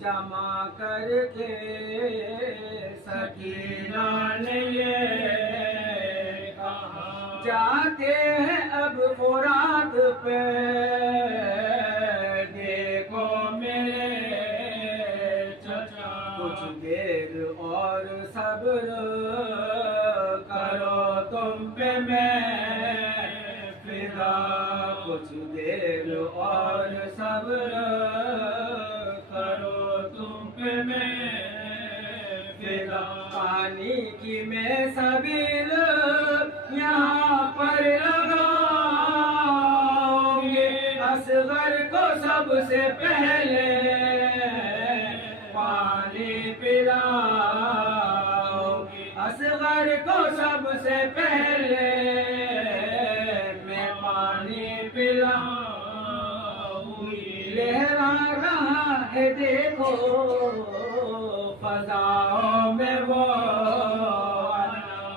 جمع کر کے سکینہ نے یہ کہا جاتے ہیں اب فرات پہ دیکھو میرے چچا کچھ دیر اور صبر کرو تم پہ میں فدا کچھ دیر اور صبر کرو تم پہ میں فدا پانی کی میں سبیل یہاں پر لگاؤں گے اصغر کو سب سے پہلے پانی پلاؤں گی اصغر کو سب سے پہلے میں پانی پلاؤں گی لہرا رہا ہے دیکھو فضاؤں میں وہ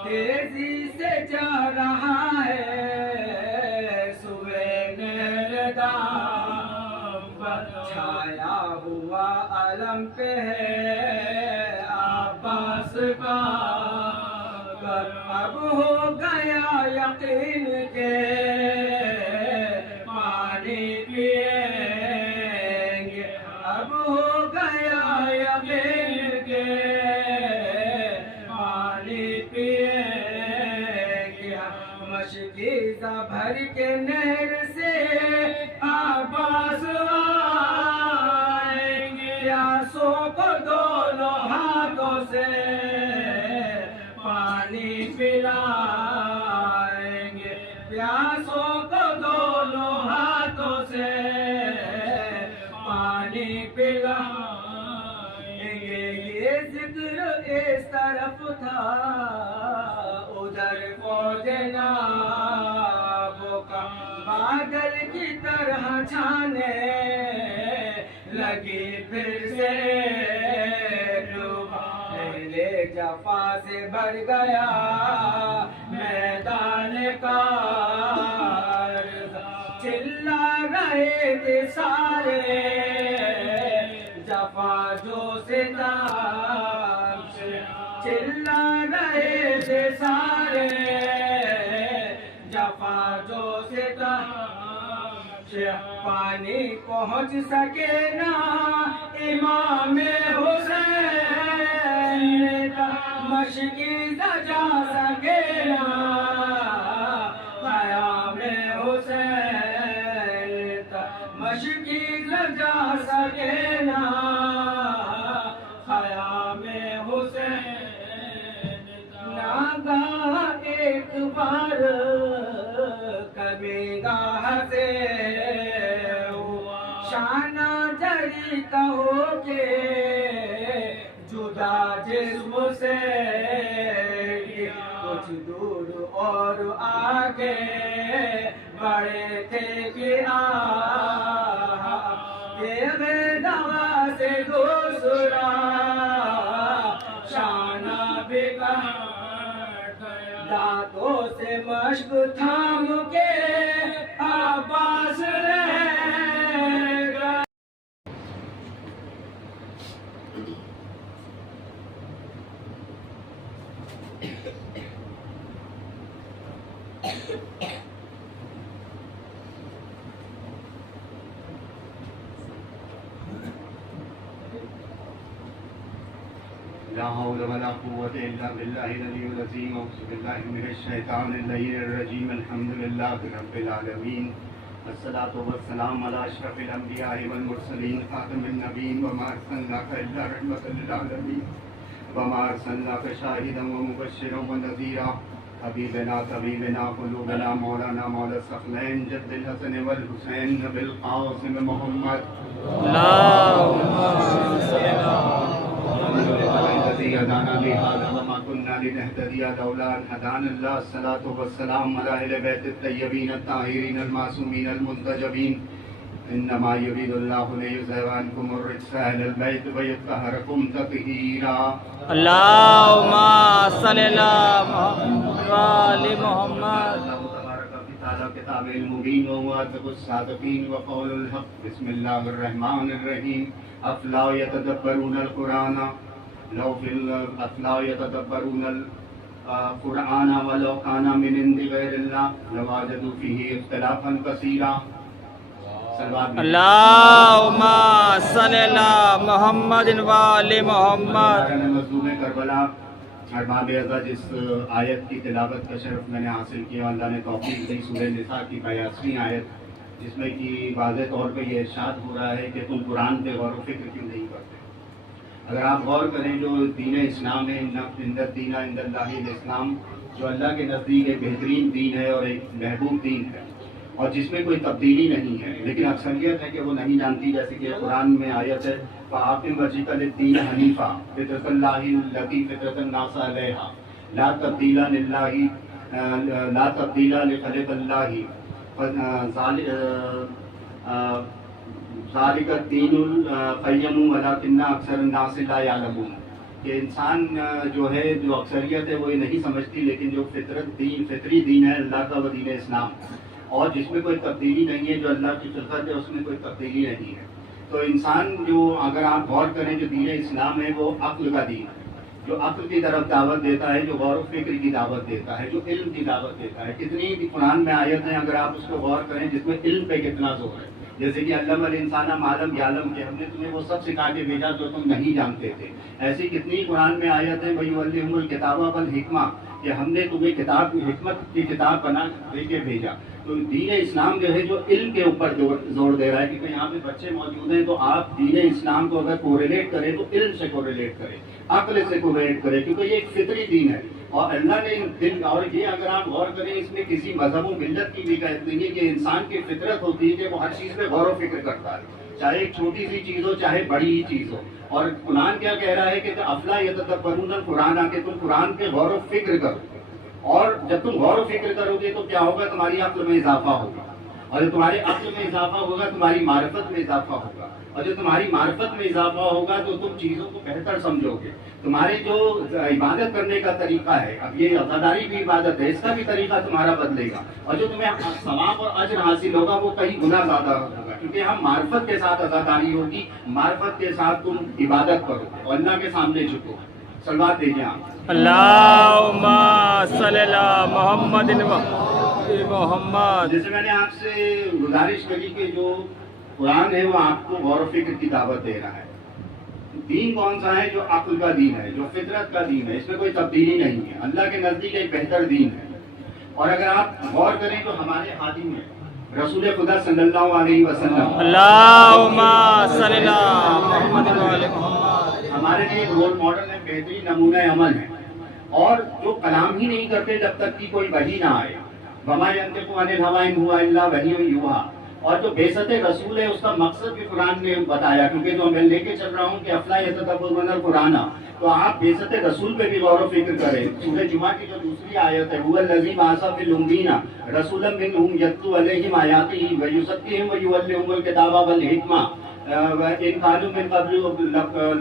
تیزی سے جا رہا ہے سویندام چھایا ہوا علم پہ ہے عباس کا اب ہو گیا یقین کے پانی پئیں گے اب ہو گیا یقین کے پانی پئیں گے مشکیزہ بھر کے نہر سے عباس آئیں گے پیاسوں کو دونوں ہاتھوں سے پانی پلائیں گے پیاسوں کو دونوں ہاتھوں سے پانی پلائیں گے یہ ذکر اس طرف تھا ادھر فوج نابوں کا بادل کی طرح چھانے لگی پھر سے پہلے جفا سے بھر گیا میدان کا چلا رہے تھے سارے جفا جو ستم چلا رہے تھے سارے جفا جو ستم پانی پہنچ سکے نا امام حسین مشکیزہ جا سکے نا قیام حسین مشکیزہ جا سکے نا قیام حسین ناگاہ ایک بار کبھی گاہ سے شانہ جری کہو کہ جدا جسم سے کچھ دور اور آگے بڑے تھے کہ ایک دوا سے دوسرا شانہ بھی دانتوں سے مشق تھام کے عباس لا حول ولا قوة إلا بالله العلي العظيم أعوذ بالله من الشيطان اللعين الرجيم الحمد لله رب العالمين الصلاة والسلام على أشرف الأنبياء والمرسلين خاتم النبيين وما أرسلناك إلا رحمة للعالمين وما أرسلناك شاهدا ومبشرا ونذيرا حبيبنا طبيبنا قلوبنا مولانا مولى الثقلين جد الحسن والحسين بالقاسم محمد اللهم صل على الذي هدانا لهذا وما كنا لنهتدي لولا أن هدانا الله الصلاة والسلام على أهل بيت الطيبين الطاهرين المعصومين المنتجبين إنما يريد الله ليذهب عنكم الرجس أهل البيت ويطهركم تطهيرا اللهم صل على محمد وآل محمد اللہ تبارک و تعالیٰ کے الكتاب المبين وهو أصدق الصادقين وقول الحق بسم الله الرحمن الرحيم أفلا يتدبرون القرآن أفلا يتدبرون القرآن ولو كان من عند غير الله لوجدوا فيه اختلافا كثيرا. اللهم صل علی محمد و آل محمد. مظلوم کربلا ارباب عزت اس آیت کی تلاوت کا شرف میں نے حاصل کیا. اللہ نے توفیق دی. سورہ نساء کی 82ویں آیت جس میں کہ واضح طور پہ یہ ارشاد ہو رہا ہے کہ تم قرآن پہ غور و فکر کیوں نہیں کرتے. اگر آپ غور کریں جو دین اسلام ہے عند الدین عند اللہ الاسلام، جو اللہ کے نزدیک ایک بہترین دین ہے اور ایک محبوب دین ہے اور جس میں کوئی تبدیلی نہیں ہے، لیکن اکثریت ہے کہ وہ نہیں جانتی. جیسے کہ قرآن میں آیت ہے فَأَقِمْ وَجْهَكَ لِلدِّينِ حَنِيفًا فِطْرَتَ اللَّهِ الَّتِي فَطَرَ النَّاسَ عَلَيْهَا لَا تَبْدِيلَ لِلَّهِ لَا تَبْدِيلَ لِخَلْقِ اللَّهِ ذَلِكَ الدِّينُ الْقَيِّمُ وَلَكِنَّ أَكْثَرَ النَّاسِ لَا يَعْلَمُونَ. کہ انسان جو ہے، جو اکثریت ہے وہ یہ نہیں سمجھتی، لیکن جو فطری دین ہے اللہ کا وہ دین اسلام، اور جس میں کوئی تبدیلی نہیں ہے، جو اللہ کی فطرت ہے اس میں کوئی تبدیلی نہیں ہے. تو انسان جو اگر آپ غور کریں جو دین اسلام ہے وہ عقل کا دین ہے، جو عقل کی طرف دعوت دیتا ہے، جو غور و فکر کی دعوت دیتا ہے، جو علم کی دعوت دیتا ہے. کتنی قرآن میں آیت ہیں اگر آپ اس کو غور کریں جس میں علم پہ کتنا زور ہے. جیسے کہ علم الانسان ما لم یعلم، کہ ہم نے تمہیں وہ سب سکھا کے بھیجا جو تم نہیں جانتے تھے. ایسی کتنی قرآن میں آیت ہیں وَيُعَلِّمُهُمُ الْكِتَابَ وَالْحِکْمَةَ، کہ ہم نے تمہیں حکمت کی کتاب بنا دے کے بھیجا. تو دین اسلام جو ہے جو علم کے اوپر زور دے رہا ہے، کیونکہ یہاں پہ بچے موجود ہیں تو آپ دین اسلام کو اگر کوریلیٹ کریں تو علم سے کوریلیٹ کریں، عقل سے کوریلیٹ کریں، کیونکہ یہ ایک فطری دین ہے. اور اللہ نے دل، اور یہ اگر آپ غور کریں اس میں کسی مذہب و ملت کی بھی قید نہیں ہے، کہ انسان کی فطرت ہوتی ہے کہ وہ ہر چیز پہ غور و فکر کرتا ہے، چاہے ایک چھوٹی سی چیز ہو چاہے بڑی ہی چیز ہو. اور قرآن کیا کہہ رہا ہے کہ افلا یتدبرون القرآن، کہ تم قرآن پہ غور و فکر کرو. اور جب تم غور و فکر کرو گے تو کیا ہوگا؟ تمہاری عقل میں اضافہ ہوگا، اور جب تمہاری عقل میں اضافہ ہوگا تمہاری معرفت میں اضافہ ہوگا، اور جب تمہاری معرفت میں اضافہ ہوگا تو تم چیزوں کو بہتر سمجھو گے. تمہارے جو عبادت کرنے کا طریقہ ہے، اب یہ عزاداری بھی عبادت ہے، اس کا بھی طریقہ تمہارا بدلے گا، اور جو تمہیں ثواب اور اجر حاصل ہوگا وہ کئی گنا زیادہ ہوگا، کیونکہ ہم معرفت کے ساتھ عزاداری ہوگی، معرفت کے ساتھ تم عبادت کرو اور اللہ کے سامنے جھکو. صلوات بھیجیں آپ. اللہم صلی علی محمد و آل محمد. جیسے میں نے آپ سے گزارش کری کہ جو قرآن ہے وہ آپ کو غور و فکر کی دعوت دے رہا ہے. دین کون سا ہے؟ جو عقل کا دین ہے، جو فطرت کا دین ہے، اس میں کوئی تبدیلی نہیں ہے، اللہ کے نزدیک ایک بہتر دین ہے. اور اگر آپ غور کریں تو ہمارے خادم میں رسول خدا صلی اللہ علیہ وسلم، اللہم صلی علی محمد و آل محمد، ہمارے لیے ایک رول ماڈل ہے، بہترین نمونہ عمل ہے. اور جو کلام ہی نہیں کرتے جب تک کہ کوئی وحی نہ آئے، وما ينطق عن الهوى ان هو الا وحی یوحى. اور جو بعثت رسول ہے اس کا مقصد بھی قرآن نے بتایا، کیونکہ جو میں لے کے چل رہا ہوں کہ افلا یتدبرون القرآن، تو آپ بعثت رسول پہ بھی غور و فکر کریں. سورہ جمعہ کی جو دوسری آیت ہے هو الذی بعث فی الامین رسولا منهم یتلو علیہم آیاتہ ویزکیہم ویعلمهم الکتاب والحکمہ ان قالوا من قبل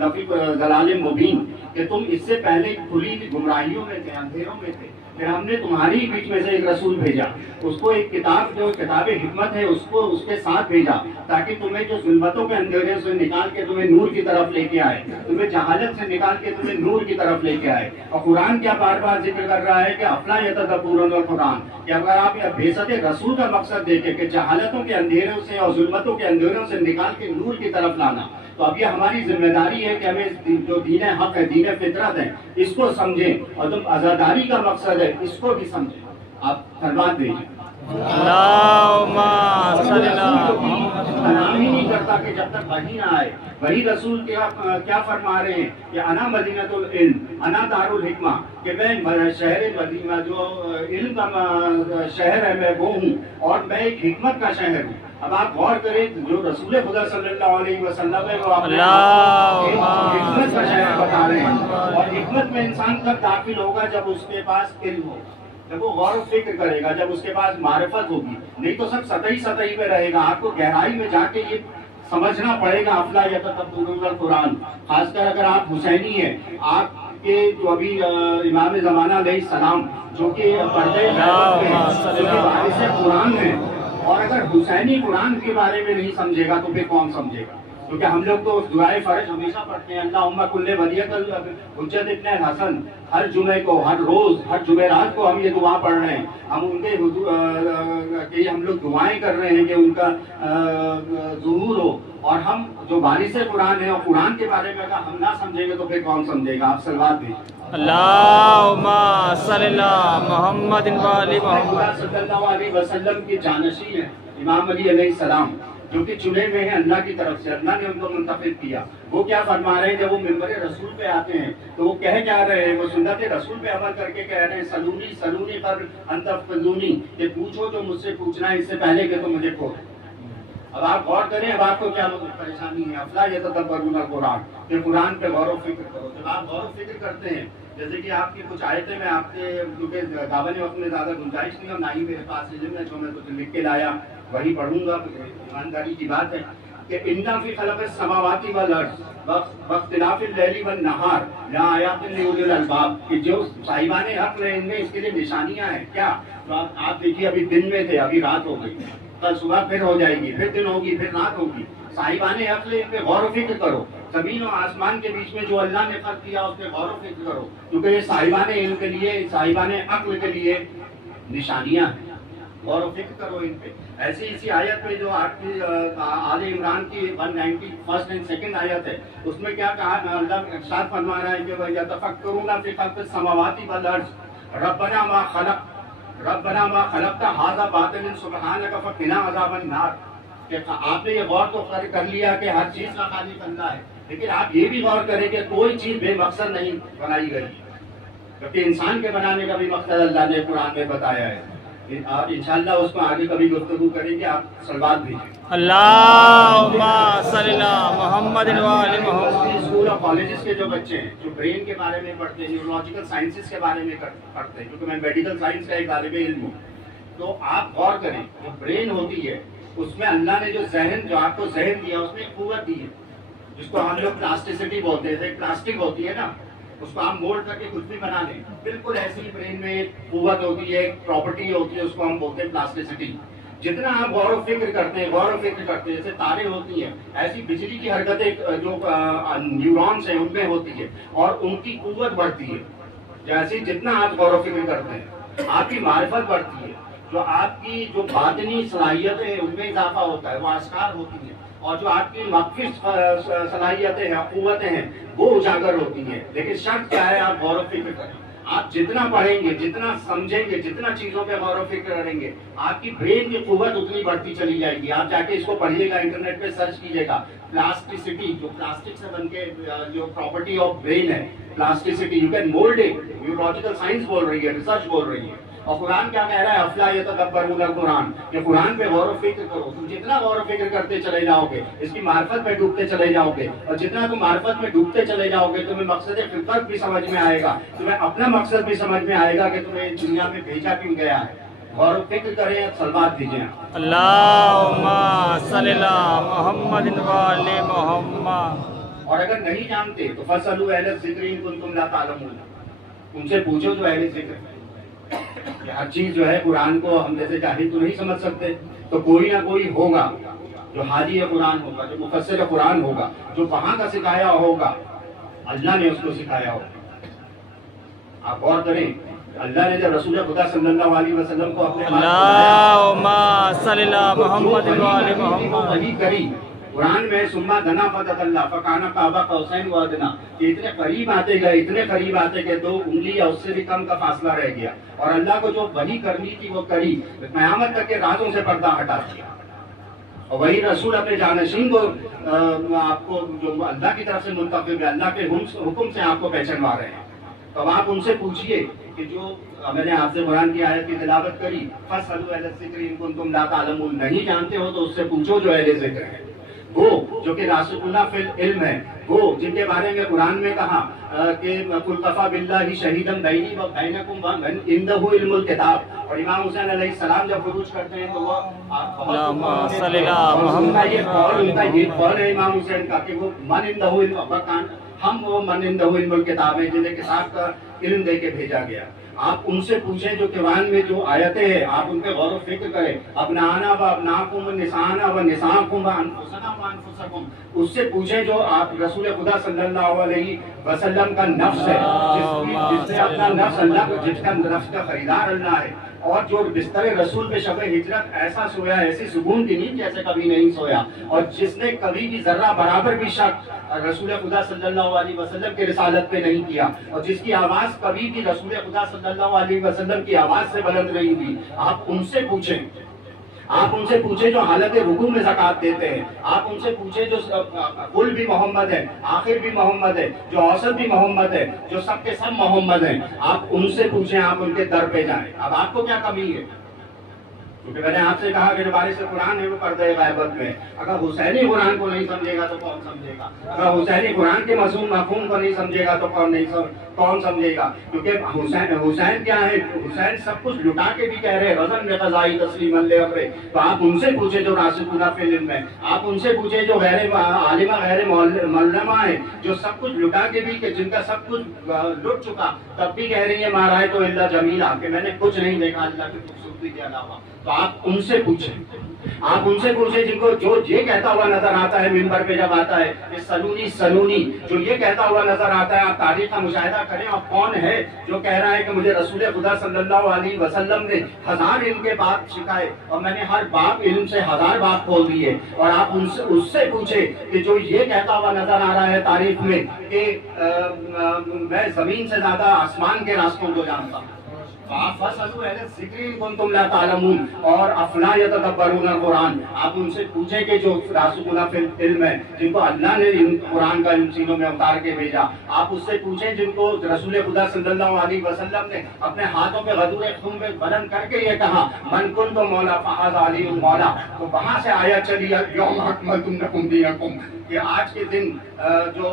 لفی ضلال مبین، کہ تم اس سے پہلے کھلی گمراہیوں میں تھے، اندھیروں میں تھے، پھر ہم نے تمہاری بیچ میں سے ایک رسول بھیجا، اس کو ایک کتاب جو کتاب حکمت ہے اس کو اس کے ساتھ بھیجا، تاکہ تمہیں جو ظلمتوں کے اندھیرے سے نکال کے تمہیں نور کی طرف لے کے آئے، تمہیں جہالت سے نکال کے تمہیں نور کی طرف لے کے آئے. اور قرآن کیا بار بار ذکر کر رہا ہے کہ افلا یتدبرون القرآن، کہ اگر آپ بعثت رسول کا مقصد دیکھیں کہ جہالتوں کے اندھیروں سے اور ظلمتوں کے اندھیروں سے نکال کے نور کی طرف لانا، تو اب یہ ہماری ذمہ داری ہے کہ ہمیں جو دین حق ہے، دین فطرت ہے، اس کو سمجھیں، اور جو عزاداری کا مقصد ہے اس کو بھی سمجھیں. آپ فرمان دیجیے. اللہم صلی علی محمد. کلام ہی نہیں کرتا کہ جب تک وحی نہ آئے. وہی رسول کیا فرما رہے ہیں کہ انا مدینۃ العلم انا دار الحکمہ، کہ میں شہر مدینہ جو علم کا شہر ہے میں وہ ہوں، اور میں ایک حکمت کا شہر ہوں. اب آپ غور کریں جو رسول خدا صلی اللہ علیہ وسلم ہے وہ حکمت کا شہر بتا رہے ہیں. اور حکمت میں انسان کب داخل ہوگا؟ جب اس کے پاس علم ہو، جب وہ غور و فکر کرے گا، جب اس کے پاس معرفت ہوگی. نہیں تو سب سطحی پہ رہے گا. آپ کو گہرائی میں جا کے یہ سمجھنا پڑے گا افلا یتدبرون القرآن. خاص کر اگر آپ حسینی ہیں، آپ کہ جو ابھی امام زمانہ علیہ السلام جو کہ پردے جو کہ وارث قرآن ہیں، اور اگر حسینی قرآن کے بارے میں نہیں سمجھے گا تو پھر کون سمجھے گا؟ کیونکہ ہم لوگ تو دعائے فرض ہمیشہ پڑھتے ہیں، اللہم کل ولیک الحجت ابن الحسن، ہر جمعے کو، ہر روز، ہر جمعرات کو ہم یہ دعا پڑھ رہے ہیں، ہم ان کے کہ ہم لوگ دعائیں کر رہے ہیں کہ ان کا ظہور ہو، اور ہم جو وارث قرآن ہے اور قرآن کے بارے میں اگر ہم نہ سمجھیں گے تو پھر کون سمجھے گا؟ آپ صلوات بھیجیے۔ اللہم صلی اللہ محمد والی محمد۔ صلی اللہ علیہ وسلم کے جانشین ہیں امام علی علیہ السلام، جو کہ چنے ہوئے ہیں اللہ کی طرف سے، اللہ نے ان کو منتخب کیا۔ وہ کیا فرما رہے ہیں جب وہ ممبر رسول پہ آتے ہیں تو وہ کہہ کیا رہے ہیں؟ وہ سنت رسول پہ عمل کر کے کہہ رہے ہیں سلونی سلونی قبل ان تفضلونی، کہ پوچھو جو مجھ سے پوچھنا ہے اس سے پہلے کہ تم مجھے کھولو۔ اب آپ غور کریں، اب آپ کو کیا پریشانی ہے؟ افلا یتدبرون القرآن، کہ قرآن پہ غور و فکر کرو۔ جب آپ غور و فکر کرتے ہیں، جیسے کہ آپ کی کچھ آیتیں میں آپ کے کیونکہ دعوت وقت میں زیادہ گنجائش نہیں اور نہ ہی میرے پاس علم ہے، جو میں کچھ لکھ کے لایا وہی پڑھوں گا، ایمانداری کی بات ہے کہ اِنَّ فِي خَلْقِ السَّمَاوَاتِ وَالْأَرْضِ وَاخْتِلَافِ اللَّيْلِ وَالنَّهَارِ لَآيَاتٍ لِأُولِي الْأَلْبَابِ، کہ جو صاحبان عقل ہیں ان میں اس کے لیے نشانیاں ہیں۔ کیا؟ تو آپ دیکھیے، ابھی دن میں تھے، ابھی رات ہو گئی، کل صبح پھر ہو جائے گی، پھر دن ہوگی، پھر رات ہوگی۔ صاحبان عقل ان پہ غور و فکر کرو، زمین و آسمان کے بیچ میں جو اللہ نے خلق کیا اس پہ غور و فکر کرو، کیونکہ یہ صاحبان علم کے لیے، صاحبان عقل کے لیے نشانیاں ہیں۔ غور و فکر کرو ان پہ۔ ایسی اسی آیت میں جو آپ کی آل عمران کی 191 اینڈ سیکنڈ آیت ہے، اس میں کیا کہا؟ اللہ ارشاد فرما رہا ہے کہ وَيَتَفَكَّرُونَ فِي خَلْقِ السَّمَاوَاتِ وَالْأَرْضِ رَبَّنَا مَا خَلَقْتَ هَذَا بَاطِلًا سُبْحَانَكَ فَقِنَا عَذَابَ النَّارِ، کہ آپ نے یہ غور تو کر لیا کہ ہر چیز کا خالق اللہ ہے، لیکن آپ یہ بھی غور کریں کہ کوئی چیز بے مقصد نہیں بنائی گئی، کیونکہ انسان کے بنانے کا بھی مقصد اللہ نے قرآن میں بتایا ہے۔ آپ انشاءاللہ اس کو آگے کبھی گفتگو کریں گے، آپ صلوات بھیجیں۔ اللہم صلی اللہ محمد والی محمد۔ اسکول اور کالجز کے جو بچے ہیں جو برین کے بارے میں پڑھتے ہیں، نیورولوجیکل سائنسز کے بارے میں پڑھتے ہیں، کیونکہ میں میڈیکل سائنس کا ایک طالب علم ہوں، تو آپ غور کریں جو برین ہوتی ہے اس میں اللہ نے جو ذہن، جو آپ کو ذہن دیا، اس میں ایک قوت دی ہے جس کو ہم لوگ پلاسٹیسٹی بولتے ہیں۔ ایک پلاسٹک ہوتی ہے نا، اس کو آپ مولڈ کر کے کچھ بھی بنا لیں، بالکل ایسی ہی برین میں ایک قوت ہوتی ہے، ایک پراپرٹی ہوتی ہے، اس کو ہم بولتے ہیں پلاسٹیسٹی۔ جتنا آپ غور و فکر کرتے ہیں، غور و فکر کرتے ہیں، جیسے تارے ہوتی ہیں، ایسی بجلی کی حرکتیں جو نیورونس ہیں ان میں ہوتی ہے اور ان کی قوت بڑھتی ہے۔ جیسے جتنا آپ غور و فکر کرتے ہیں آپ کی معرفت بڑھتی ہے، جو آپ کی جو باطنی صلاحیتیں ہیں ان میں اضافہ ہوتا ہے، وہ آشکار ہوتی ہیں، اور جو آپ کی مخفی صلاحیتیں ہیں، قوتیں ہیں، وہ اجاگر ہوتی ہیں۔ لیکن شرط کیا ہے؟ آپ غور و فکر کریں۔ آپ جتنا پڑھیں گے، جتنا سمجھیں گے، جتنا چیزوں پہ غور و فکر کریں گے، آپ کی برین کی قوت اتنی بڑھتی چلی جائے گی۔ آپ جا کے اس کو پڑھیے گا، انٹرنیٹ پہ سرچ کیجیے گا، پلاسٹیسٹی، جو پلاسٹک سے بن کے جو پراپرٹی آف برین ہے، plasticity, you can mould it, neurological science بول رہی ہے، ریسرچ بول رہی ہے۔ اور قرآن کیا کہہ رہا ہے؟ افلا یتدبرون القرآن، کہ قرآن پہ غور و فکر کرو۔ تم جتنا غور و فکر کرتے چلے جاؤ گے، اس کی معرفت میں ڈوبتے چلے جاؤ گے، اور جتنا تم معرفت میں ڈوبتے چلے جاؤ گے تمہیں مقصد فطرت بھی سمجھ میں آئے گا، تمہیں اپنا مقصد بھی سمجھ میں آئے گا کہ تمہیں اس دنیا میں بھیجا کیوں گیا ہے۔ غور و فکر کریں، صلوات دیجیے۔ اللہم صلی اللہ محمد والی محمد۔ اور اگر نہیں جانتے تو فَاسْأَلُوا أَهْلَ الذِّكْرِ إِن كُنتُمْ لَا تَعْلَمُونَ، ان سے پوچھو جو اہل ذکر ہے۔ ہر چیز جو ہے قرآن کو ہم جیسے جاہل تو نہیں سمجھ سکتے، تو کوئی نہ کوئی ہوگا جو حاجی قرآن ہوگا، جو مفسر قرآن ہوگا، جو وہاں کا سکھایا ہوگا، اللہ نے اس کو سکھایا ہوگا۔ آپ غور کریں، اللہ نے جب رسول خدا صلی اللہ علیہ وسلم کو اپنے اللہم صلی اللہ محمد والی محمد وحی کری، قرآن میں سما دنا فتدلی فکان قاب قوسین و ادنی، کہ اتنے قریب آتے گئے، اتنے قریب آتے کہ 2 انگلی یا اس سے بھی کم کا فاصلہ رہ گیا، اور اللہ کو جو وحی کرنی تھی وہ کری، قیامت تک کے رازوں سے پردہ ہٹا دیا۔ اور وہی رسول اپنے جانشین کو آپ کو جو اللہ کی طرف سے منتخب ہے، اللہ کے حکم سے آپ کو پہچانوا رہے ہیں۔ تو آپ ان سے پوچھئے کہ جو میں نے آپ سے قرآن کی آیت کی تلاوت کری، فَاسْأَلُوا أَهْلَ الذِّكْرِ إِن كُنتُمْ لَا تَعْلَمُونَ، نہیں جانتے ہو تو اس سے پوچھو جو اہل ذکر ہے، وہ جو کہ راسخون فی العلم ہے، وہ جن کے بارے میں قرآن میں کہا کہ قُلْ كَفَىٰ بِاللَّهِ شَهِيدًا بَيْنِي وَبَيْنَكُمْ وَمَنْ عِندَهُ عِلْمُ الْكِتَابِ، اور امام حسین علیہ السلام جب خروج کرتے ہیں تو وہ اللہم صلی اللہ محمد، ان کا یہ قول ہے امام حسین کا کہ وہ من عندہ علم، ہم وہ من عنده علم الکتاب ہیں جنہیں کتاب کا علم دے کے بھیجا گیا. آپ ان سے پوچھیں جو قرآن میں جو آیتیں ہیں آپ ان پہ غور و فکر کریں. ابنانا و ابناکم و نسانا و نساکم و انفسنا و انفسکم, اس سے پوچھیں جو آپ رسول خدا صلی اللہ علیہ وسلم کا نفس ہے, جس نے اپنا نفس اللہ, جس کا نفس کا خریدار اللہ ہے, اور جو بستر رسول پہ شب ہجرت ایسا سویا, ایسی سکون کی نیند جیسے کبھی نہیں سویا, اور جس نے کبھی بھی ذرہ برابر بھی شک رسول خدا صلی اللہ علیہ وسلم کے رسالت پہ نہیں کیا, اور جس کی آواز کبھی بھی رسول خدا صلی اللہ علیہ وسلم کی آواز سے بلند نہیں ہوئی. آپ ان سے پوچھیں, آپ ان سے پوچھیں جو حالت رکوع میں زکوٰۃ دیتے ہیں. آپ ان سے پوچھیں جو کل بھی محمد ہے, آخر بھی محمد ہے, جو اوسط بھی محمد ہے, جو سب کے سب محمد ہیں. آپ ان سے پوچھیں, آپ ان کے در پہ جائیں. اب آپ کو کیا کمی ہے؟ کیونکہ میں نے آپ سے کہا کہ جو بارش قرآن ہے وہ پردہ غیبت میں. اگر حسینی قرآن کو نہیں سمجھے گا تو کون سمجھے گا؟ اگر حسینی قرآن کے مفہوم کو نہیں سمجھے گا تو کون سمجھے گا؟ کیونکہ حسین کیا ہے؟ حسین سب کچھ لٹا کے بھی کہہ رہے غزل میں قضائی تسلیم لے. تو آپ ان سے پوچھیں جو راسخون فی العلم ہے, آپ ان سے پوچھیں جو غیر عالمہ غیر معلمہ ہے, جو سب کچھ لٹا کے بھی, کہ جن کا سب کچھ لٹ چکا تب بھی کہہ رہی ہے ما رأیت الا جمیلا, کہ میں نے کچھ نہیں دیکھا اللہ کی خوبصورتی کے علاوہ. تو آپ ان سے پوچھیں, آپ ان سے پوچھیں جن کو جو یہ کہتا ہوا نظر آتا ہے منبر پہ جب آتا ہے سلونی جو یہ کہتا ہوا نظر آتا ہے. آپ تاریخ کا مشاہدہ کریں, اور کون ہے جو کہہ رہا ہے کہ مجھے رسول خدا صلی اللہ علیہ وسلم نے 1000 علم کے بات سکھائے اور میں نے ہر باب علم سے 1000 باب کھول دیے. اور آپ اس سے پوچھیں کہ جو یہ کہتا ہوا نظر آ رہا ہے تاریخ میں کہ میں زمین سے زیادہ آسمان کے راستوں کو جانتا ہوں. فَاسْأَلُوا أَهْلَ الذِّكْرِ إِن كُنتُمْ لَا تَعْلَمُونَ. اور أَفَلَا يَتَدَبَّرُونَ الْقُرْآنَ, آپ ان سے پوچھیں کہ جو راسخون فی العلم ہے, جن کو اللہ نے قرآن کا ان سینوں میں اتار کے بھیجا, آپ اس سے پوچھیں جن کو رسول خدا صلی اللہ علیہ وسلم نے اپنے ہاتھوں پہ غدور خون میں بلند کر کے یہ کہا من کنت مولا فہذا علی مولا. تو وہاں سے آیا چلی یوم اکملت لکم دینکم, کہ آج کے دن جو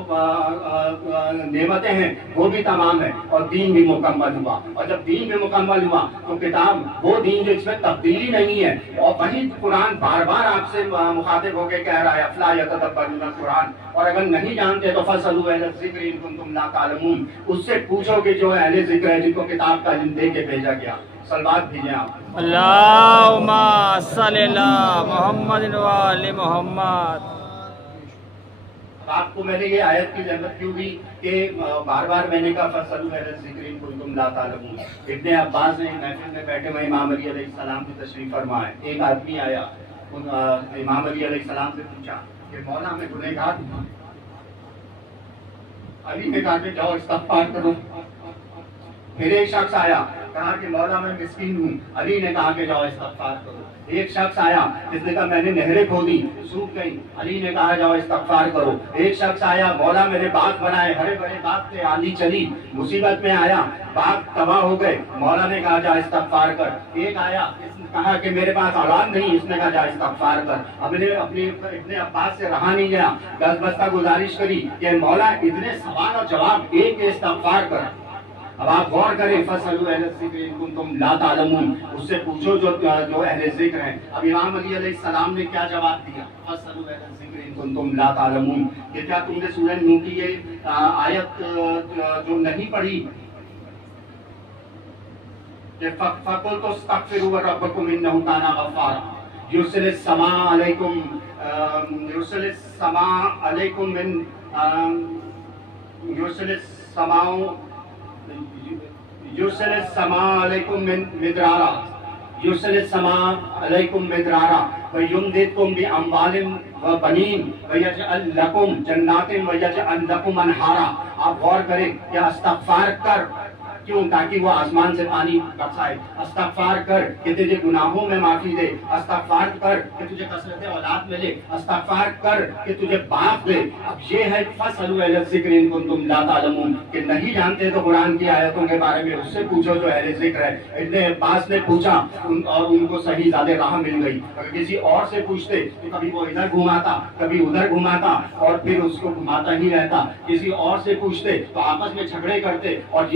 نعمتیں ہیں وہ بھی تمام ہیں اور دین بھی مکمل ہوا. اور جب دین بھی مکمل ہوا تو کتاب وہ دین جو اس میں تبدیلی نہیں ہے, اور وہی قرآن بار بار آپ سے مخاطب ہو کے کہہ رہا ہے افلا یتدبرون القرآن. اور اگر نہیں جانتے تو فاسألوا اہل الذکر ان کنتم لا تعلمون, اس سے پوچھو کہ جو اہل ذکر ہے جن کو کتاب کا علم دے کے بھیجا گیا. صلوات بھیجیں آپ. اللہم صلی اللہ محمد و آل محمد. آپ کو میں نے یہ آیت کی ضرورت کیوں دی کہ بار بار میں نے کہا فَاسْأَلُوا أَهْلَ الذِّكْرِ إِن كُنتُمْ لَا تَعْلَمُونَ. ابن عباس نے محفل میں بیٹھے ہوئے امام علی علیہ السلام کی تشریف فرمائے. ایک آدمی آیا, امام علی علیہ السلام سے پوچھا کہ مولا میں گنہگار ہوں. علی نے کہا کہ جاؤ استغفار کرو. پھر ایک شخص آیا, کہا کہ مولا میں مسکین ہوں. علی نے کہا کہ جاؤ استغفار کرو. ایک شخص آیا جس نے کہا میں نے نہریں کھودی سوکھ گئی. علی نے کہا جاؤ استغفار کرو. ایک شخص آیا مولا میں نے باغ بنائے, ہرے بھرے باغ تھے, آندھی چلی, مصیبت میں آیا, باغ تباہ ہو گئے. مولا نے کہا جا استغفار کر. ایک آیا اس نے کہا کہ میرے پاس اولاد نہیں, اس نے کہا جا استغفار کر. اب نے ابن عباس سے رہا نہیں گیا, دس بستہ گزارش کری کہ مولا اتنے سوال اور جواب ایک کے استغفار کر. اب آپ غور کریں فَاسْأَلُوا أَهْلَ الذِّكْرِ إِن كُنتُمْ لَا تَعْلَمُونَ, اس سے پوچھو جو اہل ذکر ہیں. اب امام علی علیہ السلام نے کیا جواب دیا؟ فَاسْأَلُوا أَهْلَ الذِّكْرِ إِن كُنتُمْ لَا تَعْلَمُونَ. کہ کیا تم نے سورہ نور کی یہ آیت جو نہیں پڑھی کہ فَقُلْتُ اسْتَغْفِرُوا رَبَّكُمْ إِنَّهُ كَانَ غَفَّارًا يُرْسِلِ السَّمَاءَ علیکم مدرارا وَيُمْدِدْكُمْ بِأَمْوَالٍ وَبَنِينَ وَيَجْعَلْ لَكُمْ جَنَّاتٍ وَيَجْعَلْ لَكُمْ أَنْهَارًا. آپ غور کریں کہ استغفار کر کیوں؟ تاکہ وہ آسمان سے پانی برسائے. استغفار کر کہ تجھے گناہوں میں معافی دے. استغفار کر کہ تجھے کثرت اولاد ملے. استغفار کر کہ تجھے باپ دے. اب یہ ہے فَاسْأَلُوا أَهْلَ الذِّكْرِ إِن كُنتُمْ لَا تَعْلَمُونَ, کہ نہیں جانتے تو قرآن کی آیتوں کے بارے میں اس سے پوچھو جو اہل ذکر ہے. ابن عباس نے پوچھا اور ان کو صحیح زیادہ راہ مل گئی. اگر کسی اور سے پوچھتے تو کبھی وہ ادھر گھماتا کبھی ادھر گھماتا اور پھر اس کو گھماتا ہی رہتا. کسی اور سے پوچھتے تو آپس میں جھگڑے کرتے اور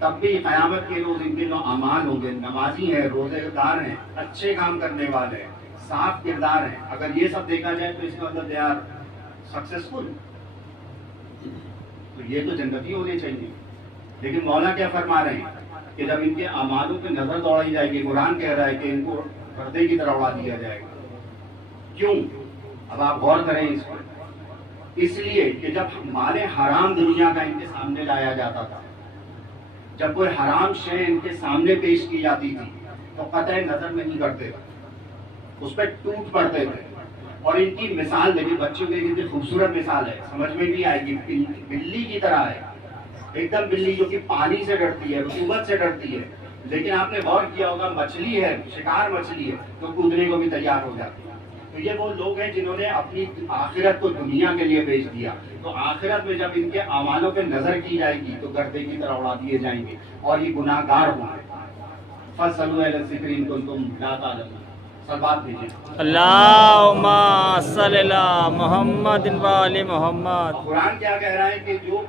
تب بھی قیامت کے روز ان کے جو اعمال ہوں گے، نمازی ہیں، روزے دار ہیں، اچھے کام کرنے والے ہیں، صاف کردار ہیں، اگر یہ سب دیکھا جائے تو اس کا مطلب دے آر سکسیسفل، تو یہ تو جنتی ہونے چاہیے. لیکن مولا کیا فرما رہے ہیں کہ جب ان کے اعمالوں پہ نظر دوڑائی جائے گی، قرآن کہہ رہا ہے کہ ان کو پردے کی طرح اڑا دیا جائے گا. کیوں؟ اب آپ غور کریں اس پر. اس لیے کہ جب مال حرام دنیا کا ان کے سامنے لایا جاتا تھا، جب کوئی حرام شے ان کے سامنے پیش کی جاتی تھی تو قطع نظر نہیں کرتے تھے، اس پہ ٹوٹ پڑتے تھے. اور ان کی مثال دیکھیے، بچوں کی کتنی خوبصورت مثال ہے، سمجھ میں بھی آئے گی. بلی کی طرح ہے، ایک دم بلی جو کہ پانی سے ڈرتی ہے، رطوبت سے ڈرتی ہے، لیکن آپ نے غور کیا ہوگا مچھلی ہے، شکار مچھلی ہے تو کودنے کو بھی تیار ہو جاتی ہے. تو یہ وہ لوگ ہیں جنہوں نے اپنی آخرت کو دنیا کے لیے بیچ دیا. تو آخرت میں جب ان کے اعمالوں پہ نظر کی جائے گی تو گردے کی طرح اڑا دیے جائیں گے اور یہ گناہ گار ہوں گے. فَاسْأَلُوا أَهْلَ الذِّكْرِ إِن كُنتُمْ لَا تَعْلَمُونَ. سلوات بھیجیے. اللہم صلی علی محمد و آل محمد. قرآن کیا کہہ رہا ہے کہ جو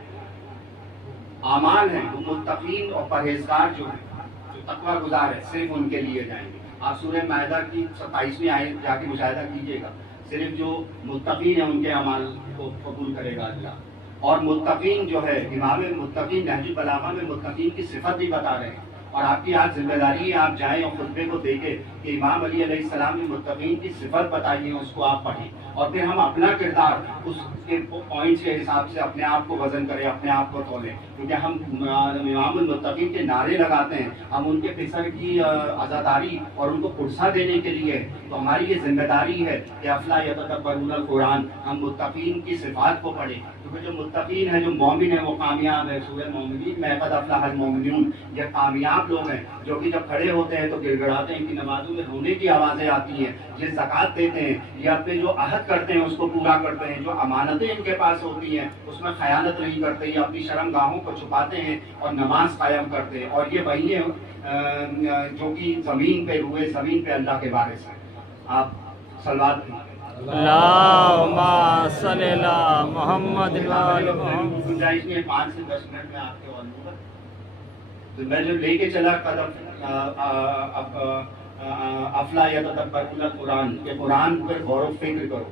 اعمال ہیں وہ متقین اور پرہیزگار جو ہیں، جو تقوی گزار ہے، صرف ان کے لیے جائیں گے. آپ سورہ مائدہ کی 27ویں آیت جا کے مشاہدہ کیجیے گا. صرف جو متقین ہیں ان کے اعمال کو قبول کرے گا اللہ. اور متقین جو ہے، امام متقین نہج البلاغہ میں متقین کی صفت بھی بتا رہے ہیں. اور آپ کی آج ذمہ داری ہے آپ جائیں اور خطبے کو دیکھیں کہ امام علی علیہ السلام نے متقین کی صفت بتائی ہے، اس کو آپ پڑھیں اور پھر ہم اپنا کردار اس کے پوائنٹس کے حساب سے اپنے آپ کو وزن کریں، اپنے آپ کو تولیں. کیونکہ ہم امام المتقین کے نعرے لگاتے ہیں، ہم ان کے فسر کی عزاداری اور ان کو پرسہ دینے کے لیے. تو ہماری یہ ذمہ داری ہے کہ افلا یتدبرون القرآن، ہم متقین کی صفات کو پڑھیں. کیونکہ جو متقین ہیں، جو مومن ہیں، وہ کامیاب ہے. سورہ مومنین میں قد افلح المؤمنون، یہ کامیاب لوگ ہیں جو کہ جب کھڑے ہوتے ہیں تو گڑ گڑاتے ہیں، کہ نمازوں میں رونے کی آوازیں آتی ہیں. یہ زکوٰۃ دیتے ہیں، یہ اپنے جو عہد کرتے ہیں اس کو پورا کرتے ہیں. جو امانتیں ان کے پاس ہوتی ہیں اس میں خیانت نہیں کرتے، یہ اپنی شرم گاہوں کو چھپاتے ہیں اور نماز قائم کرتے ہیں. اور یہ وہی ہیں جو کہ زمین پہ روئے زمین پہ اللہ کے وارث ہیں. آپ صلوات اللہم صلی علی محمد و آل محمد. گنجائش میں 5 سے 10 منٹ میں آپ کے علم پر تو میں جو لے کے چلا قدم افلا یتدبرون القرآن، کہ قرآن پر غور و فکر کرو.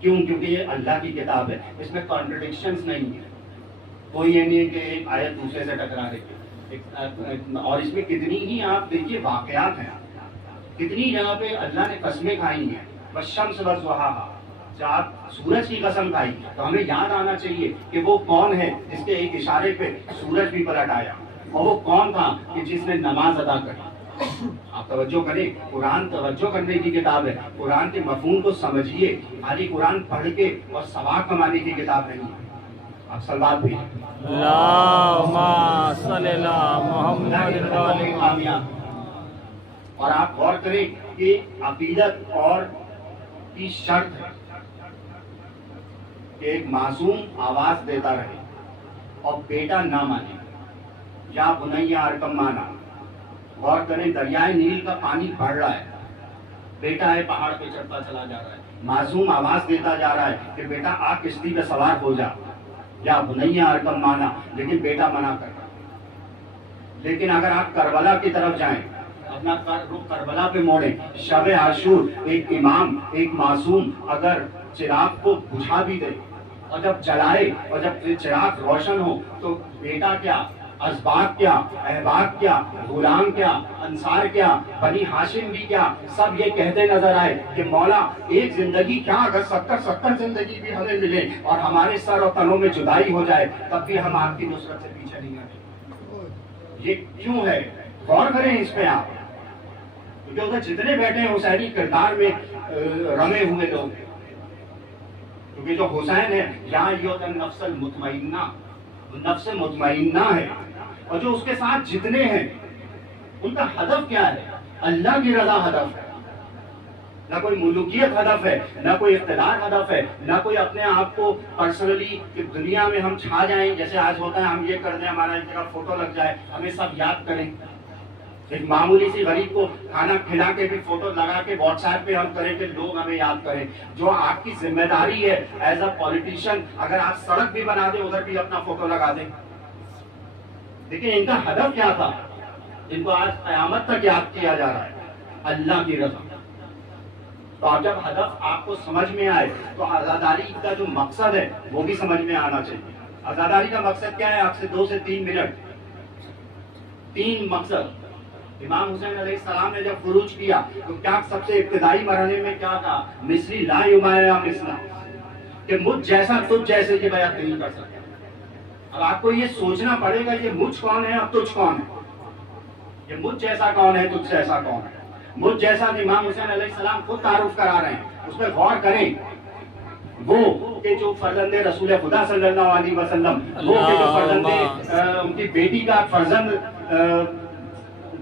کیوں؟ کیونکہ یہ اللہ کی کتاب ہے، اس میں کانٹرڈکشنز نہیں ہے. کوئی یہ نہیں ہے کہ ایک آیت دوسرے سے ٹکرا رہی ہے. اور اس میں کتنی ہی آپ دیکھیے واقعات ہیں، کتنی جگہ پہ اللہ نے قسمیں کھائی ہیں. والشمس وضحاها، جب سورج کی قسم کھائی تو ہمیں یاد آنا چاہیے کہ وہ کون ہے جس کے ایک اشارے پہ سورج بھی پلٹ آیا، اور وہ کون تھا کہ جس نے نماز ادا کری. آپ توجہ کریں، قرآن توجہ کرنے کی کتاب ہے. قرآن کے مفہوم کو سمجھیے، خالی قرآن پڑھ کے اور ثواب کمانے کی کتاب نہیں ہے. آپ صلوات بھی اللہم صلی علی محمد و آل محمد. اور آپ غور کریں کہ عقیدت اور کی شرط ہے کہ ایک معصوم آواز دیتا رہے اور بیٹا نہ مانے. یا بنیا ارکم مانا. غور کریں، دریائے نیل کا پانی بڑھ رہا ہے، بیٹا ہے پہاڑ پہ چڑھتا چلا جا رہا ہے، معصوم آواز دیتا جا رہا ہے کہ بیٹا آ کشتی پہ سوار ہو جا. یا بنیا ارکم مانا، لیکن بیٹا منع کر رہا. لیکن اگر آپ کربلا کی طرف جائیں، اپنا رخ کربلا پہ موڑیں، شب عاشور ایک امام، ایک معصوم اگر چراغ کو بجھا بھی دے اور جب جلائے اور جب چراغ روشن ہو تو بیٹا کیا، ازباق کیا، احباب کیا، غلام کیا، انصار کیا، بنی ہاشم بھی کیا، سب یہ کہتے نظر آئے کہ مولا ایک زندگی کیا، اگر 70 زندگی بھی ہمیں ملے اور ہمارے سر اور تنوں میں جدائی ہو جائے تب بھی ہم آپ کی نصرت سے پیچھے نہیں ہٹیں. یہ کیوں ہے؟ غور کریں اس پہ آپ. کیونکہ ادھر جتنے بیٹھے ہیں حسینی کردار میں رمے ہوئے لوگ ہیں. کیونکہ جو حسین ہے یا نفس المطمئنہ، نفس مطمئنہ ہے. اور جو اس کے ساتھ جتنے ہیں ان کا ہدف کیا ہے؟ اللہ کی رضا ہدف ہے. نہ کوئی ملوکیت ہدف ہے، نہ کوئی اقتدار ہدف ہے، نہ کوئی اپنے آپ کو پرسنلی کہ دنیا میں ہم چھا جائیں. جیسے آج ہوتا ہے ہم یہ کر دیں، ہمارا ایک جگہ فوٹو لگ جائے، ہمیں سب یاد کریں. ایک معمولی سی غریب کو کھانا کھلا کے بھی فوٹو لگا کے واٹس ایپ پہ ہم کریں کہ لوگ ہمیں یاد کریں. جو آپ کی ذمہ داری ہے ایز اے پولیٹیشین، اگر آپ سڑک بھی بنا دیں ادھر بھی اپنا فوٹو لگا دیں. دیکھیں ان کا ہدف کیا تھا، ان کو آج قیامت تک یاد کیا جا رہا ہے، اللہ کی رضا۔ تو آپ جب ہدف آپ کو سمجھ میں آئے تو عزاداری کا جو مقصد ہے وہ بھی سمجھ میں آنا چاہیے۔ عزاداری کا مقصد کیا ہے؟ آپ سے 2 سے 3 منٹ، 3 مقصد۔ امام حسین علیہ السلام نے جب خروج کیا تو کیا سب سے ابتدائی مرحلے میں کیا کہا؟ مصری لا یبایع مثلا، کہ مجھ جیسا تجھ جیسے کی بیعت نہیں کر سکتا۔ اب آپ کو یہ سوچنا پڑے گا یہ مجھ کون ہے اور تجھ کون ہے، یہ مجھ جیسا کون ہے، تجھ جیسا کون ہے۔ مجھ جیسا امام حسین علیہ السلام خود تعارف کرا رہے ہیں، اس پہ غور کریں۔ وہ کہ جو فرزند رسول خدا صلی اللہ علیہ وسلم، وہ کہ جو فرزند ان کی بیٹی کا فرزند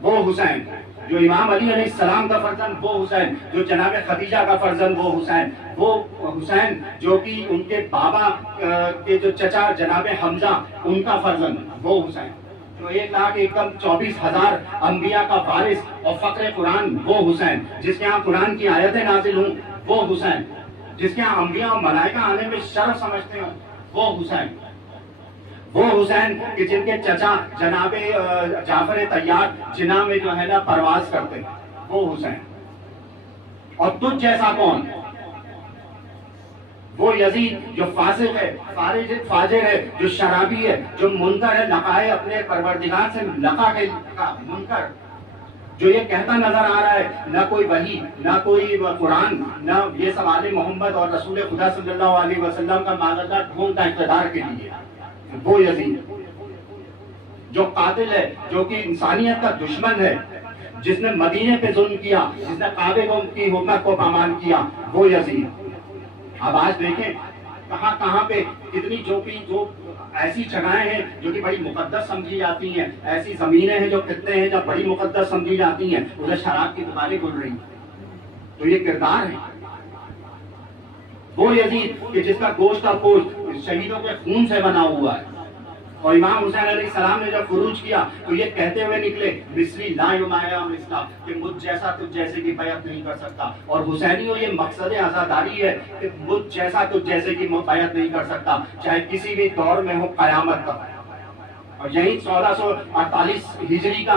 وہ حسین، جو امام علی علیہ السلام کا فرزند وہ حسین، جو جناب خدیجہ کا فرزند وہ حسین، وہ حسین جو کہ ان کے بابا کے جو چچا جناب حمزہ ان کا فرزند وہ حسین، جو 1,24,000 انبیاء کا وارث اور فخر قرآن وہ حسین، جس کے ہاں قرآن کی آیتیں نازل ہوں وہ حسین، جس کے ہاں انبیاء اور ملائکہ آنے میں شرف سمجھتے ہوں وہ حسین، وہ حسین کہ جن کے چچا جناب جعفر طیار جناح میں جو ہے نا پرواز کرتے ہیں وہ حسین۔ اور تجھ جیسا کون؟ وہ یزید جو فاسق ہے، فاجر ہے، جو شرابی ہے، جو منکر ہے، لقائے اپنے پروردگار سے لقا کے منکر، جو یہ کہتا نظر آ رہا ہے نہ کوئی وحی، نہ کوئی قرآن، نہ یہ سوال محمد اور رسول خدا صلی اللہ علیہ وسلم کا معاذ ڈھونڈتا اقتدار کے لیے، وہ یزید جو قاتل ہے، جو کہ انسانیت کا دشمن ہے، جس نے مدینے پہ ظلم کیا، جس نے کعبے کی حرمت کو پامال کیا، وہ یزید۔ اب آج دیکھیں کہاں کہاں پہ کتنی جو ایسی جگہیں ہیں جو کہ بڑی مقدس سمجھی جاتی ہیں، ایسی زمینیں ہیں جو خطے ہیں جب بڑی مقدس سمجھی جاتی ہیں، ادھر شراب کی دکانیں کھل رہی ہیں۔ تو یہ کردار ہے وہ یزید کہ جس کا گوشت اور پوشت شہیدوں کے خون سے بنا ہوا ہے۔ اور امام حسین علیہ السلام نے جب خروج کیا تو یہ کہتے ہوئے نکلے مصری لا یبایع مثلا، کہ مجھ جیسا تجھ جیسے کی بیعت نہیں کر سکتا۔ اور حسینیوں یہ مقصد عزاداری ہے کہ مجھ جیسا تجھ جیسے کی بیعت نہیں کر سکتا، چاہے کسی بھی دور میں ہو قیامت تک۔ اور یہی 1448 ہجری کا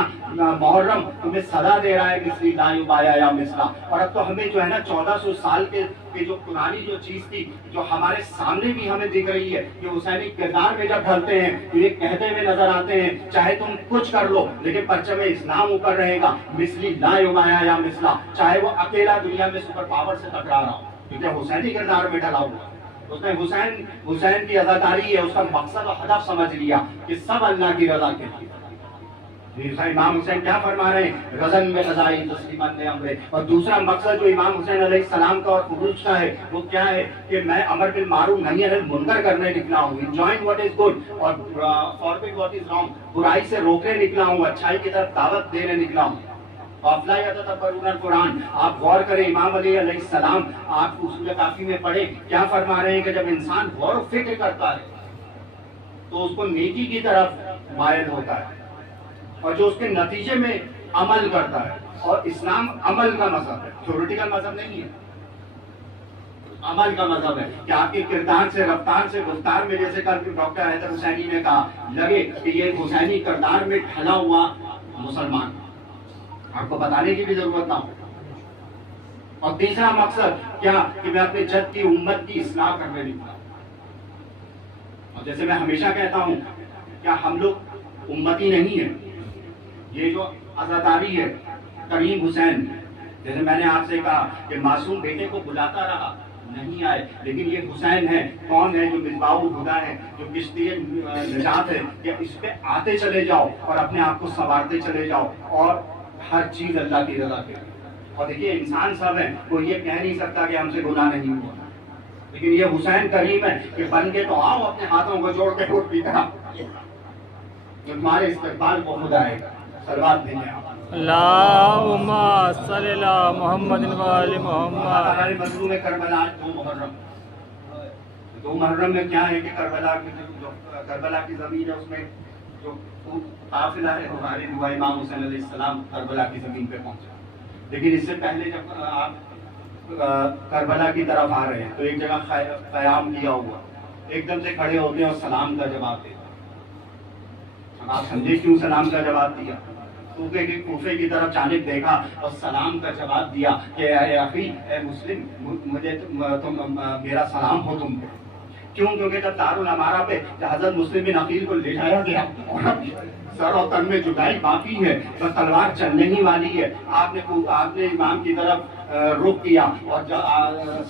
محرم تمہیں صدا دے رہا ہے مصری لا یبایع مثلا۔ اور اب تو ہمیں جو ہے نا 1400 سال کے جو پرانی جو چیز تھی جو ہمارے سامنے بھی ہمیں دکھ رہی ہے کہ حسینی کردار میں جب ڈھلتے ہیں تو یہ کہتے ہوئے نظر آتے ہیں چاہے تم کچھ کر لو لیکن پرچم اسلام اوپر رہے گا، مصری لا یبایع مثلا، چاہے وہ اکیلا دنیا میں سپر پاور سے ٹکرا رہا ہو، کیونکہ حسینی کردار میں ڈھلا ہوا۔ اس نے حسین کی عزاداری ہے، اس کا مقصد اور ہدف سمجھ لیا کہ سب اللہ کی رضا کے لیے۔ امام حسین کیا فرما رہے ہیں؟ رضن میں رضائی تسلیماً امرے۔ اور دوسرا مقصد جو امام حسین علیہ السلام کا اور خروج کا ہے وہ کیا ہے کہ میں امر بالمعروف نہی عن المنکر کرنے نکلا ہوں، انجوائنگ واٹ از گڈ اور فاربیڈ واٹ از رانگ، برائی سے روکنے نکلا ہوں، اچھائی کی طرف دعوت دینے نکلا ہوں۔ افلا یتدبرون القرآن، آپ غور کریں امام علی علیہ السلام، آپ اصول کافی میں پڑھیں کیا فرما رہے ہیں کہ جب انسان غور و فکر کرتا ہے تو اس کو نیکی کی طرف مائل ہوتا ہے، اور جو اس کے نتیجے میں عمل کرتا ہے۔ اور اسلام عمل کا مذہب ہے، تھیوریٹیکل مذہب نہیں ہے، عمل کا مذہب ہے کہ آپ کے کردار سے، رفتار سے، گفتار میں، جیسے کل ڈاکٹر حیدر حسینی نے کہا، لگے کہ یہ حسینی کردار میں ڈھلا ہوا مسلمان، آپ کو بتانے کی بھی ضرورت نہ ہو۔ اور تیسرا مقصد کیا کہ میں اپنے جد کی امت کی اصلاح کرنے نکلا۔ اور جیسے میں ہمیشہ کہتا ہوں کیا ہم لوگ امتی نہیں ہیں؟ یہ جو عزاداری ہے کریم حسین، جیسے میں نے آپ سے کہا کہ معصوم بیٹے کو بلاتا رہا نہیں آئے، لیکن یہ حسین ہے، کون ہے جو مصباح الہدیٰ ہے، جو کشتی نجات ہے، کہ اس پہ آتے چلے جاؤ اور اپنے آپ کو سنوارتے چلے جاؤ، اور ہر چیز اللہ کی رضا کے لیے۔ اور دیکھیے انسان سب ہیں، کوئی یہ کہہ نہیں سکتا کہ ہم سے گناہ نہیں ہوا، لیکن یہ حسین کریم ہے کہ بن کے تو آؤ اپنے ہاتھوں کو جوڑ کے اٹھ بھی طرح تمہارے استقبال کو خدا آئے گا۔ صلوات دیں آپ اللہم صلی اللہ محمد و آل محمد۔ ہمارے مظلوم کربلا 2 محرم میں کیا ہے کہ کربلا کی زمین ہے، اس میں جو قافلہ ہے ہمارے دعا امام حسین علیہ السلام کربلا کی زمین پہ پہنچا، لیکن اس سے پہلے جب آپ کربلا کی طرف آ رہے ہیں تو ایک جگہ قیام کیا ہوا، ایک دم سے کھڑے ہوتے ہیں اور سلام کا جواب دیتے ہیں۔ اب آپ سمجھے کیوں سلام کا جواب دیا؟ کوفے کی طرف جانب دیکھا اور سلام کا جواب دیا کہ اے اخی اے مسلم مجھے میرا سلام ہو تم پہ. کیوں؟ کیونکہ جب دارالامارہ پہ حضرت مسلم بن عقیل کو لے جایا گیا اور اب سر اور تن میں جدائی باقی ہے، بس تلوار چلنے ہی والی ہے، آپ نے امام کی طرف رخ کیا اور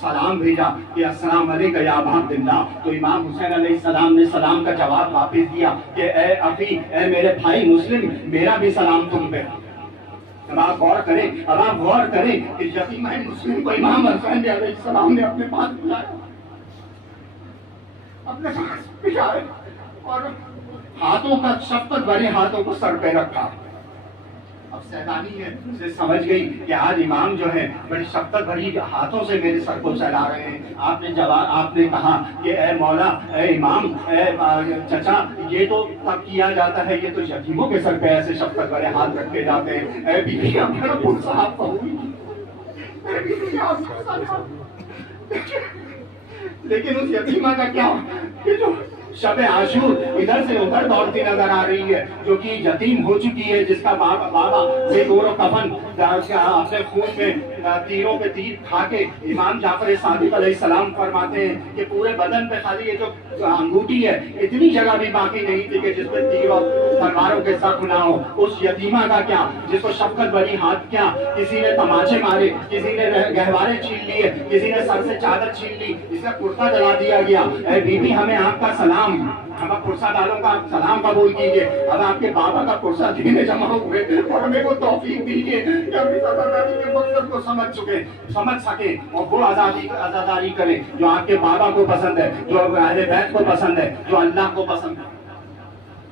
سلام بھیجا کہ السلام علیکم یا ابا عبداللہ. تو امام حسین علیہ السلام نے سلام کا جواب واپس دیا کہ اے اخی اے میرے بھائی مسلم میرا بھی سلام تم پہ. اب آپ غور کریں کہ یتیم مسلم کو امام حسین علیہ السلام نے اپنے پاس بلایا، اپنے پاس بٹھائے اور ہاتھوں کا شفقت بھرے ہاتھوں کو سر پہ رکھا. اب سیدانی ہے اسے سمجھ گئی کہ آج امام جو ہے بڑی شفقت بھری ہاتھوں سے میرے سر کو چلا رہے ہیں. آپ نے کہا کہ اے مولا اے امام اے چچا یہ تو تب کیا جاتا ہے، یہ تو یتیموں کے سر پہ ایسے شفقت بھرے ہاتھ رکھے جاتے ہیں. اے بیوی اپنا پرسہ آپ کہوئی، لیکن اس یتیمہ کا کیا کہ جو شب عاشور ادھر سے ادھر دوڑتی نظر آ رہی ہے، جو کہ یتیم ہو چکی ہے، جس کا بابا بے گور و کفن اپنے خون میں تیروں پہ تیر کھا کے امام جعفر صادق علیہ السلام فرماتے ہیں کہ پورے بدن پہ خالی یہ جو انگوٹھی ہے اتنی جگہ بھی باقی نہیں تھی کہ جس پہ تیر اور تلواروں کے زخم نہ ہو. اس یتیمہ کا کیا جس کو شفقت بھری ہاتھ کیا کسی نے تماچے مارے، کسی نے گہوارے چھین لیے، کسی نے سر سے چادر چھین لی، اسے کرتا جلا دیا گیا. اے بیوی ہمیں آپ کا سلام، ہم پرسہ داروں کا سلام قبول کیجیے. اب آپ کے بابا کا پرسہ دینے جمع ہوئے اور ہمیں وہ توفیق دیجیے کہ ہم اس آزاداری کے مقصد کو سمجھ سکیں اور وہ آزاداری کریں جو آپ کے بابا کو پسند ہے، جو اہل بیت کو پسند ہے، جو اللہ کو پسند ہے.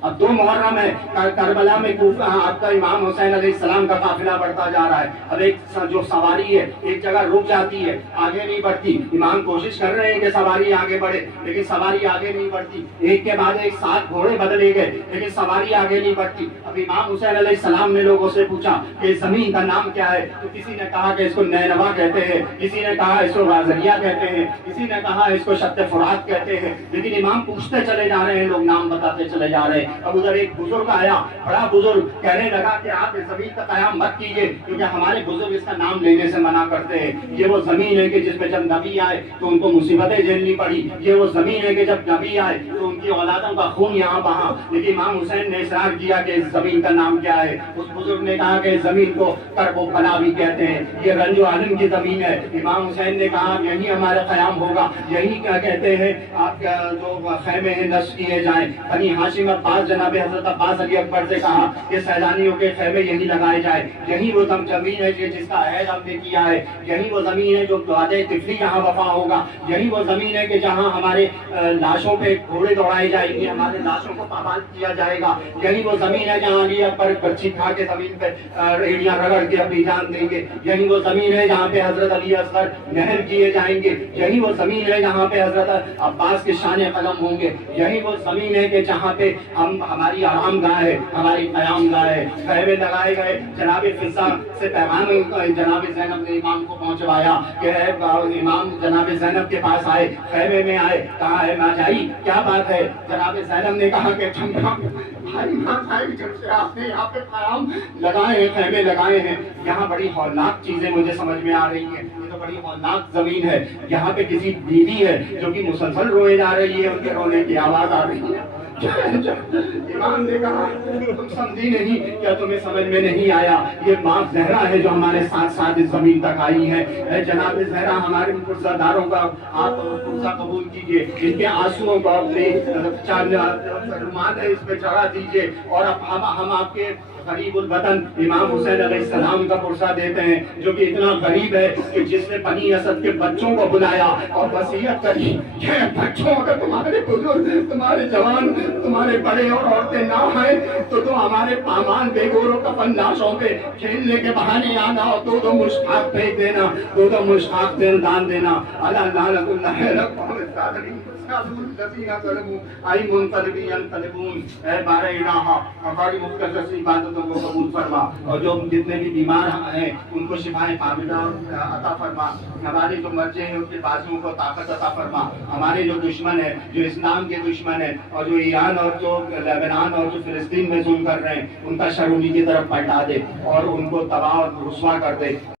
اب 2 محرم ہے، کربلا میں آپ کا امام حسین علیہ السلام کا قافلہ بڑھتا جا رہا ہے. اب ایک جو سواری ہے ایک جگہ رک جاتی ہے، آگے نہیں بڑھتی. امام کوشش کر رہے ہیں کہ سواری آگے بڑھے لیکن سواری آگے نہیں بڑھتی. ایک کے بعد ایک 7 گھوڑے بدلے گئے لیکن سواری آگے نہیں بڑھتی. اب امام حسین علیہ السلام نے لوگوں سے پوچھا کہ زمین کا نام کیا ہے؟ تو کسی نے کہا کہ اس کو نینوا کہتے ہیں، کسی نے کہا اس کو غازریہ کہتے ہیں، کسی نے کہا اس کو شط فرات کہتے ہیں. لیکن امام پوچھتے چلے جا رہے ہیں، لوگ نام بتاتے چلے جا رہے ہیں. اب ادھر ایک بزرگ آیا، بڑا بزرگ، کہنے لگا کہ آپ اس زمین کا قیام مت کیجیے کیونکہ ہمارے بزرگ اس کا نام لینے سے منع کرتے ہیں. یہ وہ زمین ہے کہ جس میں جب نبی آئے تو ان کو مصیبتیں جھیلنی پڑی. یہ وہ زمین ہے کہ جب نبی آئے تو ان کی اولادوں کا خون یہاں بہا. لیکن امام حسین نے اصرار کیا کہ اس زمین کا نام کیا ہے. اس بزرگ نے کہا کہ اس زمین کو کرب و بلا بھی کہتے ہیں، یہ رنج و عالم کی زمین ہے. امام حسین نے کہا یہی ہمارا قیام ہوگا، یہی کیا کہتے ہیں آپ جو خیمے ہیں نصب کیے جائیں. بنی ہاشم عباس جناب حضرت عباس علی اکبر سے کہا کہ سیلانیوں کے خیمے یہی لگائے جائے. یہی وہ زمین ہے جس کا عہد ہم نے کیا ہے. یہی وہ زمین ہے جو وعدہ طفلی یہاں وفا ہوگا. یہی وہ زمین ہے کہ جہاں ہمارے لاشوں پہ گھوڑے دوڑائے جائیں گے، ہمارے لاشوں کو پامال کیا جائے گا. یہی وہ زمین ہے جہاں علی اکبر برچھی کھا کے زمین پہ ایڑیاں رگڑ کے اپنی جان دیں گے. یہی وہ زمین ہے جہاں پہ حضرت علی اصغر نہر کیے جائیں گے. یہی وہ زمین ہے جہاں پہ حضرت عباس کے شان قلم ہوں گے. یہی وہ زمین ہے کہ جہاں پہ ہماری آرام گاہ ہے، ہماری قیام گاہ ہے. خیمے لگائے گئے. جناب فضا سے پیغام جناب زینب نے امام کو پہنچوایا کہ امام جناب زینب کے پاس آئے، خیمے میں آئے. کہا ہے ماجائی کیا بات ہے؟ جناب زینب نے کہا کہ جب سے آپ نے یہاں پہ قیام لگائے ہیں، خیمے لگائے ہیں، یہاں بڑی ہولناک چیزیں مجھے سمجھ میں آ رہی ہیں. یہ تو بڑی ہولناک زمین ہے. یہاں پہ کسی بیوی ہے جو کہ مسلسل روئے جا رہی ہے، ان کے رونے کی آواز آ رہی ہے. امام نے کہا تم سمجھی نہیں، کیا تمہیں سمجھ میں نہیں آیا؟ یہ ماں زہرا ہے جو ہمارے ساتھ ساتھ اس زمین تک آئی ہے. اے جناب زہرا ہمارے پرسہ داروں کا آپ پرسہ قبول کیجئے. ان کے آنسوؤں کو اپنے رومال ہے اس پہ چڑھا دیجئے. اور اب ہم آپ کے غریب الوطن امام حسین علیہ السلام کا پرسہ دیتے ہیں جو کہ اتنا غریب ہے کہ جس نے بنی اسد کے بچوں کو بلایا اور وصیت کری کہ بچوں اگر تمہارے بزرگ، تمہارے جوان، تمہارے بڑے اور عورتیں نہ آئیں تو تم ہمارے پامان بے گور و کفن لاشوں پہ کھیلنے کے بہانے آنا اور دو مشتاق بھیج دینا، دو مشتاق دان دینا. اللہ لعنت اللہ علیہ الذین ظلموا ای منقلبی ینقلبون. اے بارہ الہ، ہماری مختصر سی بات عبادتوں کو قبول فرما، اور جو جتنے بھی بیمار ہیں ان کو شفائیں کاملہ عطا فرما، ہمارے جو مرجے ہیں ان کے بازوؤں کو طاقت عطا فرما، ہمارے جو دشمن ہیں، جو اسلام کے دشمن ہیں، اور جو ایران اور جو لبنان اور جو فلسطین میں ظلم کر رہے ہیں، ان کا شر انہی کی طرف پلٹا دے اور ان کو تباہ اور رسوا کر دے۔